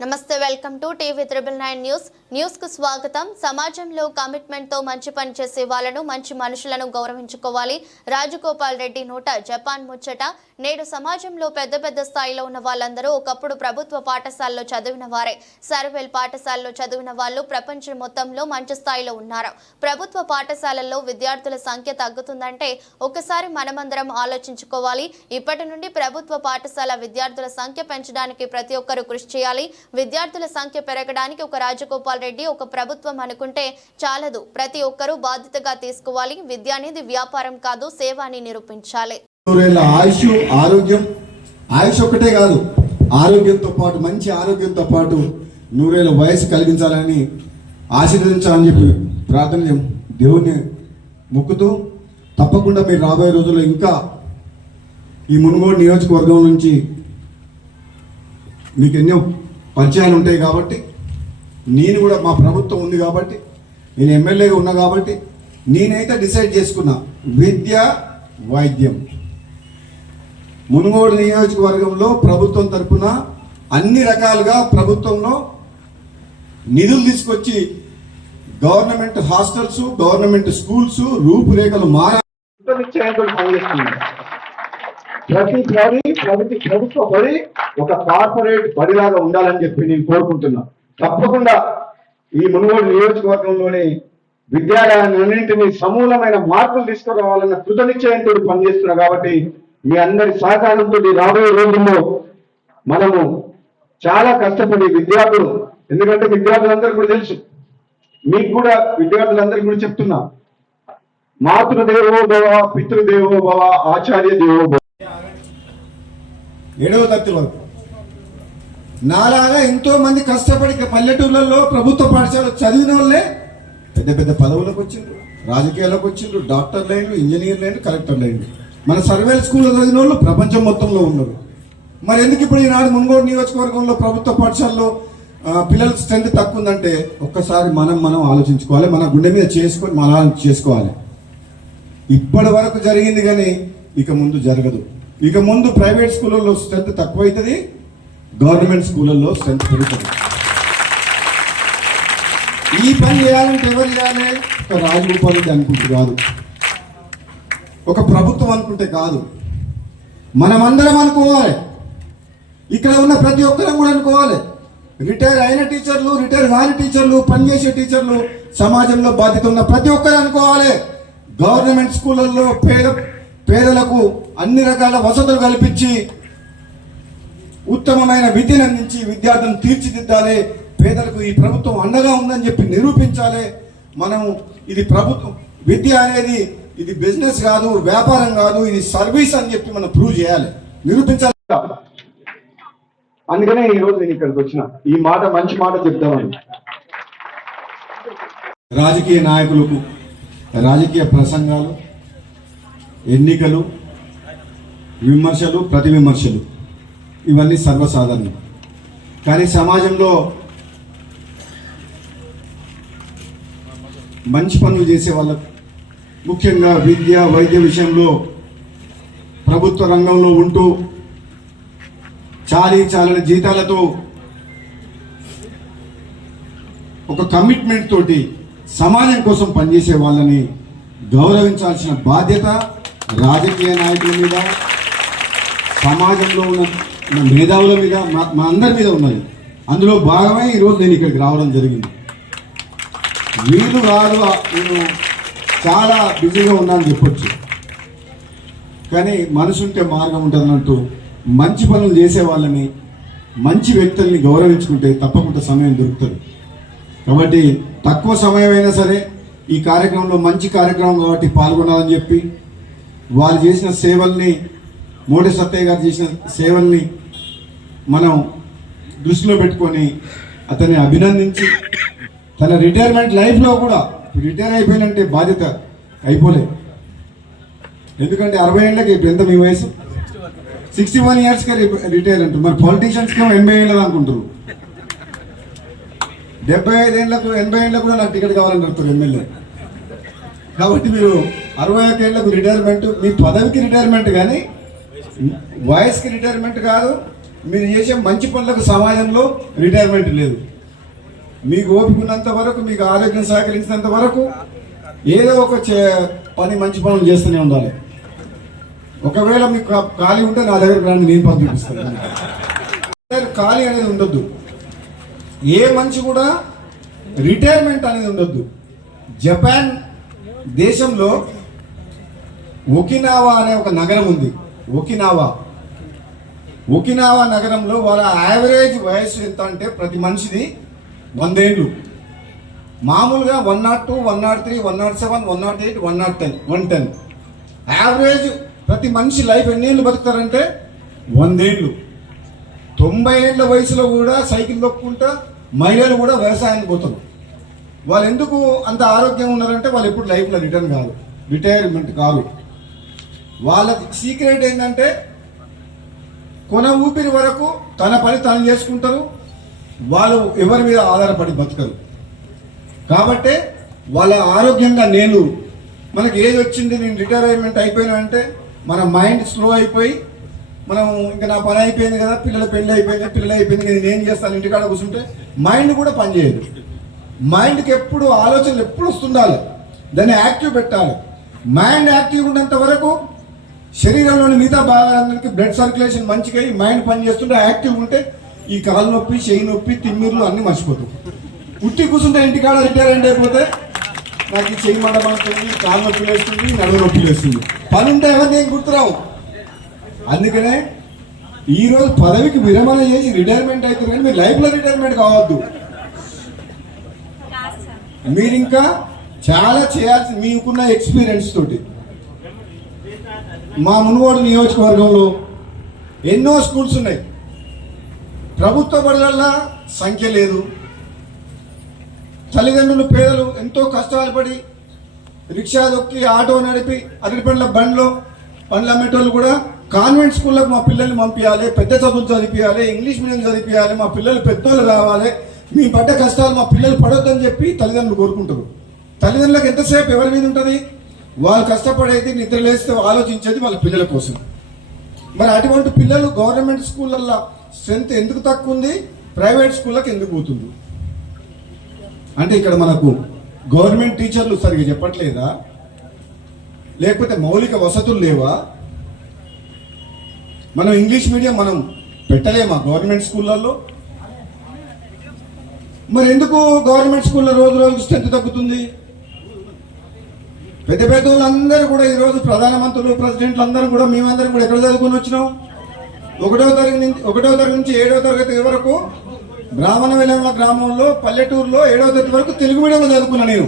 నమస్తే welcome to TV triple nine news. న్యూస్కు స్వాగతం. సమాజంలో కమిట్మెంట్తో మంచి పని చేసే వాళ్ళను మంచి మనుషులను గౌరవించుకోవాలి. రాజగోపాల్ రెడ్డి నోట జపాన్ ముచ్చట. నేడు సమాజంలో పెద్ద పెద్ద స్థాయిలో ఉన్న వాళ్ళందరూ ఒకప్పుడు ప్రభుత్వ పాఠశాలలో చదివిన వారే. సర్వేల్ పాఠశాలలో చదివిన వాళ్ళు ప్రపంచం మొత్తంలో మంచి స్థాయిలో ఉన్నారు. ప్రభుత్వ పాఠశాలల్లో విద్యార్థుల సంఖ్య తగ్గుతుందంటే ఒకసారి మనమందరం ఆలోచించుకోవాలి. ఇప్పటి నుండి ప్రభుత్వ పాఠశాల విద్యార్థుల సంఖ్య పెంచడానికి ప్రతి ఒక్కరూ కృషి చేయాలి. విద్యార్థుల సంఖ్య పెరగడానికి ఒక రాజగోపాల్ రెడ్డి ఒక ప్రభుత్వం అనుకుంటే చాలదు. ప్రతి ఒక్కరూ బాధ్యతగా తీసుకోవాలి. విద్య అనేది వ్యాపారం కాదు సేవ అని నిరూపించాలి. ఆయుష్ ఆరోగ్యం ఆయుష్ ఒకటే కాదు ఆరోగ్యంతో పాటు మంచి ఆరోగ్యంతో పాటు నూరేళ్ళ వయసు కలిగించాలని ఆశీర్వదించాలని చెప్పి ప్రార్థన దేవుణ్ణి మొక్కుతూ తప్పకుండా మీరు రాబోయే రోజుల్లో ఇంకా ఈ మునుగోడు నియోజకవర్గం నుంచి మీకు ఎన్నో పరిచయాలు ఉంటాయి కాబట్టి నేను కూడా మా ప్రభుత్వం ఉంది కాబట్టి నేను ఎమ్మెల్యేగా ఉన్నా కాబట్టి నేనైతే డిసైడ్ చేసుకున్నా విద్య వైద్యం. మునుగోడు నియోజకవర్గంలో ప్రభుత్వం తరఫున అన్ని రకాలుగా ప్రభుత్వంలో నిధులు తీసుకొచ్చి గవర్నమెంట్ హాస్టల్స్ గవర్నమెంట్ స్కూల్స్ రూపురేఖలు మారా ప్రతిసారి ప్రతి ప్రభుత్వ బడి ఒక కార్పొరేట్ బడిలాగా ఉండాలని చెప్పి నేను కోరుకుంటున్నా. తప్పకుండా ఈ మునుగోడు నియోజకవర్గంలోని విద్యాలయాలన్నింటినీ సమూలమైన మార్పులు తీసుకురావాలన్న కృత నిశ్చయంతో పనిచేస్తున్నా కాబట్టి మీ అందరి సహకారంతో రాబోయే రోజుల్లో మనము చాలా కష్టపడి విద్యార్థులు ఎందుకంటే విద్యార్థులందరూ కూడా తెలుసు మీకు కూడా విద్యార్థులందరికీ కూడా చెప్తున్నా. మాతృదేవో భవ పితృదేవో భవ ఆచార్య దేవో భవ. ఏడవ తరగతి వరకు. నాలాగా ఎంతో మంది కష్టపడి పల్లెటూళ్ళల్లో ప్రభుత్వ పాఠశాల చదివిన వాళ్ళే పెద్ద పెద్ద పదవులకు వచ్చిండ్రు రాజకీయాలకు వచ్చిండ్రు డాక్టర్లు అయిన ఇంజనీర్లు అయిన కలెక్టర్లు అయిన మన సర్వేల్ స్కూల్లో చదివిన వాళ్ళు ప్రపంచం మొత్తంలో ఉన్నారు. మరి ఎందుకు ఇప్పుడు ఈనాడు ముంగోడు నియోజకవర్గంలో ప్రభుత్వ పాఠశాలలో పిల్లల స్ట్రెంత్ తక్కువ ఉందంటే ఒక్కసారి మనం మనం ఆలోచించుకోవాలి మన గుండె మీద చేసుకొని మనం చేసుకోవాలి. ఇప్పటి వరకు జరిగింది కానీ ఇక ముందు జరగదు. ఇక ముందు ప్రైవేట్ స్కూళ్ళల్లో స్ట్రెంత్ తక్కువ అవుతుంది గవర్నమెంట్ స్కూళ్ళల్లో స్ట్రెంత్ పెరుగుతుంది. ఈ పని చేయాలంటే ఎవరు చేయాలి? ఒక రాజగోపాల్ రెడ్డి అనుకుంటే కాదు. ఒక ప్రభుత్వం అనుకుంటే కాదు. మనమందరం అనుకోవాలి. ఇక్కడ ఉన్న ప్రతి ఒక్కరం కూడా అనుకోవాలి. రిటైర్ అయిన టీచర్లు రిటైర్ కాని టీచర్లు పనిచేసే టీచర్లు సమాజంలో బాధ్యత ఉన్న ప్రతి ఒక్కరు అనుకోవాలి. గవర్నమెంట్ స్కూళ్ళల్లో పేద పేదలకు అన్ని రకాల వసతులు కల్పించి ఉత్తమమైన విద్యను అందించి విద్యార్థులను తీర్చిదిద్దాలి. పేదలకు ఈ ప్రభుత్వం అండగా ఉందని చెప్పి నిరూపించాలి. మనం ఇది ప్రభుత్వం విద్య అనేది ఇది బిజినెస్ కాదు వ్యాపారం కాదు ఇది సర్వీస్ అని చెప్పి మనం ప్రూవ్ చేయాలి. నిరూపించాలి. అందుకనే ఈ రోజు నేను ఇక్కడికి వచ్చిన. ఈ మాట మంచి మాట చెప్తామని రాజకీయ నాయకులకు రాజకీయ ప్రసంగాలు ఎన్నికలు విమర్శలు ప్రతి విమర్శలు. ఇవన్నీ సర్వసాధారణం. కానీ సమాజంలో మంచి పనులు చేసే వాళ్ళకు ముఖ్యంగా విద్య వైద్య విషయంలో ప్రభుత్వ రంగంలో ఉంటూ చాలీ చాలని జీతాలతో ఒక కమిట్మెంట్ తోటి సమాజం కోసం పనిచేసే వాళ్ళని గౌరవించాల్సిన బాధ్యత రాజకీయ నాయకుల మీద సమాజంలో ఉన్న మేధావుల మీద మా మా అందరి మీద ఉన్నది. అందులో భాగమే ఈరోజు నేను ఇక్కడికి రావడం జరిగింది. వీలు కాదు నేను చాలా బిజీగా ఉన్నాను చెప్పొచ్చు. కానీ మనసు ఉంటే మార్గం ఉంటుంది అన్నట్టు మంచి పనులు చేసే వాళ్ళని మంచి వ్యక్తుల్ని గౌరవించుకుంటే తప్పకుండా సమయం దొరుకుతుంది. కాబట్టి తక్కువ సమయమైనా సరే ఈ కార్యక్రమంలో మంచి కార్యక్రమం కాబట్టి పాల్గొనాలని చెప్పి వాళ్ళు చేసిన సేవల్ని మోడీ సత్తయ్య గారు చేసిన సేవల్ని మనం దృష్టిలో పెట్టుకొని అతన్ని అభినందించి తన రిటైర్మెంట్ లైఫ్లో కూడా రిటైర్ అయిపోయినంటే బాధ్యత అయిపోలే. ఎందుకంటే అరవై ఏళ్ళకి ఇప్పుడు ఎంత మీ వయసు? సిక్స్టీ వన్ ఇయర్స్కి రిటైర్ అంటారు మరి పాలిటీషియన్స్కి ఎనభై ఏళ్ళది అనుకుంటారు డెబ్బై ఐదేళ్ళకు ఎనభై ఏళ్ళకు కూడా నాకు టికెట్ కావాలని అడుగుతారు ఎమ్మెల్యే. కాబట్టి మీరు అరవై ఒకేళ్ళకు రిటైర్మెంట్ మీ పదవికి రిటైర్మెంట్ కానీ వయసుకి రిటైర్మెంట్ కాదు మీరు చేసే మంచి పనులకు సమాజంలో రిటైర్మెంట్ లేదు. మీకు ఓపికన్నంత వరకు మీకు ఆరోగ్యం సహకరించినంత వరకు ఏదో ఒక చే- పని మంచి పనులు చేస్తూనే ఉండాలి. ఒకవేళ మీకు ఖాళీ ఉంటే నా దగ్గర రండి నేను పంపిస్తాను ఖాళీ అనేది ఉండొద్దు. ఏ మంచి కూడా రిటైర్మెంట్ అనేది ఉండొద్దు. జపాన్ దేశంలో ఒకినావా అనే ఒక నగరం ఉంది. ఒకినావా. ఒకినావా నగరంలో వాళ్ళ యావరేజ్ వయసు ఎంత అంటే ప్రతి మనిషిది వందేళ్ళు. మామూలుగా one nought two one nought three one nought seven one nought eight one nought ten one ten. Average ప్రతి మనిషి లైఫ్ ఎన్ని ఏళ్ళు బతుకుతారంటే వందేళ్ళు. తొంభై ఏళ్ళ వయసులో కూడా సైకిల్ తొక్కుంటా మహిళలు కూడా వ్యవసాయానికి పోతారు వాళ్ళు ఎందుకు అంత ఆరోగ్యంగా ఉన్నారంటే వాళ్ళు ఎప్పుడు లైఫ్లో రిటర్న్ కాదు రిటైర్మెంట్ కాదు వాళ్ళకి సీక్రెట్ ఏంటంటే కొన ఊపిరి వరకు తన పని తను చేసుకుంటారు వాళ్ళు ఎవరి మీద ఆధారపడి బతకరు. కాబట్టే వాళ్ళ ఆరోగ్యంగా నేను మనకి ఏది వచ్చింది నేను రిటైర్మెంట్ అయిపోయినా అంటే మన మైండ్ స్లో అయిపోయి మనం ఇంకా నా పని అయిపోయింది కదా పిల్లల పెళ్ళి అయిపోయింది పిల్లలు అయిపోయింది కదా నేను చేస్తాను ఇంటికాడ కూర్చుంటే మైండ్ కూడా పనిచేయదు మైండ్కి ఎప్పుడు ఆలోచనలు ఎప్పుడు వస్తుండాలి దాన్ని యాక్టివ్ పెట్టాలి. మైండ్ యాక్టివ్ ఉన్నంత వరకు శరీరంలోని మిగతా భాగాలకి బ్లడ్ సర్క్యులేషన్ మంచిగా మైండ్ పని చేస్తుంటే యాక్టివ్ ఉంటే ఈ కాలు నొప్పి చేయి నొప్పి తిమ్మిర్లు అన్ని మర్చిపోతాం. ఉట్టి కూర్చుంటే ఇంటికాడ రిటైర్మెంట్ అయిపోతే నాకు ఈ చెయ్యి మండ పడుతుంది కాలు నొప్పి లేస్తుంది నడుము నొప్పి లేస్తుంది. పని ఉంటే ఎవరిని ఏం గుర్తురావు? అందుకనే ఈ రోజు పదవికి విరమణ చేసి రిటైర్మెంట్ అవుతారు కానీ మీరు లైఫ్లో రిటైర్మెంట్ కావద్దు. మీరు ఇంకా చాలా చేయాల్సి మీకున్న ఎక్స్పీరియన్స్ తోటి. మా మునుగోడు నియోజకవర్గంలో ఎన్నో స్కూల్స్ ఉన్నాయి. ప్రభుత్వ బడులల్లా సంఖ్య లేదు. తల్లిదండ్రులు పేదలు ఎంతో కష్టాలు పడి రిక్షా దొక్కి ఆటో నడిపి అరటి పండ్ల బండ్లో పండ్లు అమ్మేటోళ్ళు కూడా కాన్వెంట్ స్కూళ్ళకు మా పిల్లల్ని పంపించాలి పెద్ద చదువులు చదివించాలి ఇంగ్లీష్ మీడియం చదివించాలి మా పిల్లలు పెద్దోళ్ళు కావాలి మీ పడ్డ కష్టాలు మా పిల్లలు పడొద్దని చెప్పి తల్లిదండ్రులు కోరుకుంటారు. తల్లిదండ్రులకు ఎంతసేపు ఎవరి మీద ఉంటుంది? వాళ్ళు కష్టపడేది నిద్ర లేస్తే ఆలోచించేది వాళ్ళ పిల్లల కోసం. మరి అటువంటి పిల్లలు గవర్నమెంట్ స్కూళ్ళల్లో స్ట్రెంత్ ఎందుకు తక్కువ ఉంది? ప్రైవేట్ స్కూళ్ళకి ఎందుకు పోతుంది అంటే ఇక్కడ మనకు గవర్నమెంట్ టీచర్లు సరిగా చెప్పట్లేదా? లేకపోతే మౌలిక వసతులు లేవా? మనం ఇంగ్లీష్ మీడియం మనం పెట్టలేమా గవర్నమెంట్ స్కూళ్ళల్లో? మరి ఎందుకు గవర్నమెంట్ స్కూల్లో రోజు రోజు స్ట్రెంత్ తగ్గుతుంది? పెద్ద పెద్ద వాళ్ళందరూ కూడా ఈరోజు ప్రధానమంత్రులు ప్రెసిడెంట్లు అందరూ కూడా మేమందరం కూడా ఎక్కడ చదువుకొని వచ్చినాం? ఒకటో తరగతి నుంచి ఒకటో తరగతి నుంచి ఏడో తరగతి వరకు బ్రాహ్మణ విలంల గ్రామంలో పల్లెటూరులో ఏడో తరగతి వరకు తెలుగు మీడియంలో చదువుకున్నా నేను.